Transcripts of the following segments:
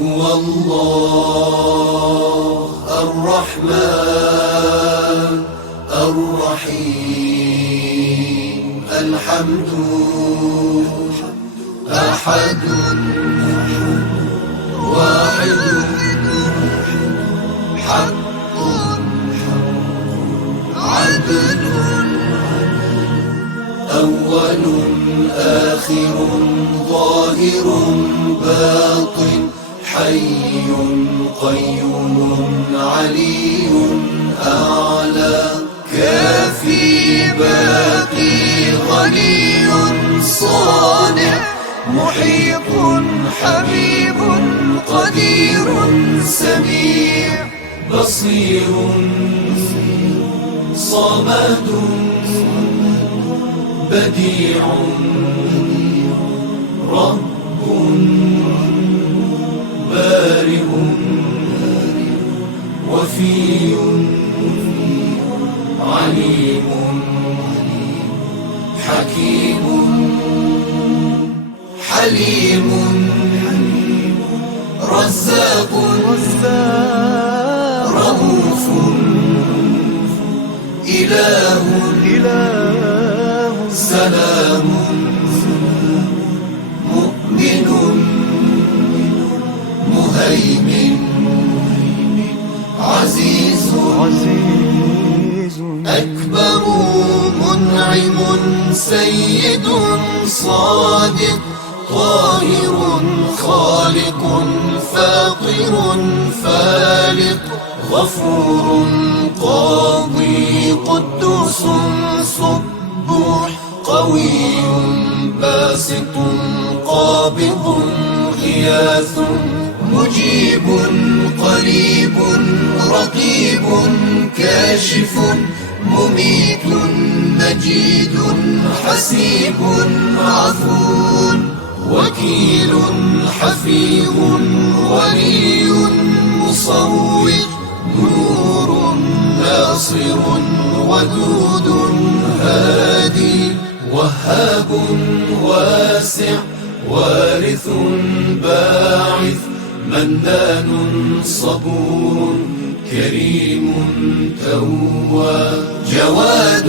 هو الله الرحمن الرحيم الحمد أحد واحد حق عدل أول آخر ظاهر باطن حي قيوم علي أعلى كافي باقي غني صانع محيط حبيب قدير سميع بصير صمد بديع رب بارئ وفي عليم حكيم حليم رزاق رؤوف إله سلام مؤمن مهيمن عزيز أكبر منعم سيد صادق طاهر خالق فاطر فالق غفور قاضي قدوس صبوح قوي باسط قابض غياث مجيب قريب رقيب كاشف مميت مجيد حسيب عفو وكيل حفيظ ولي مصور نور ناصر ودود هادي وهاب واسع وارث باعث منان صبور كريم تواب جواد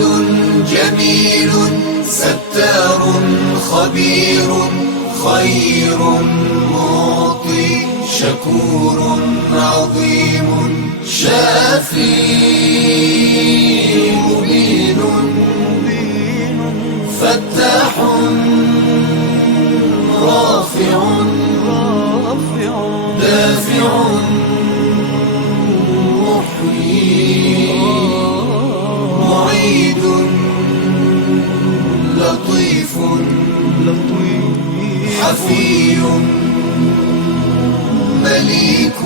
جميل ستار خبير خير معطي شكور عظيم شافي مبين فتاح رافع دافع محيي معيد لطيف حفي مليك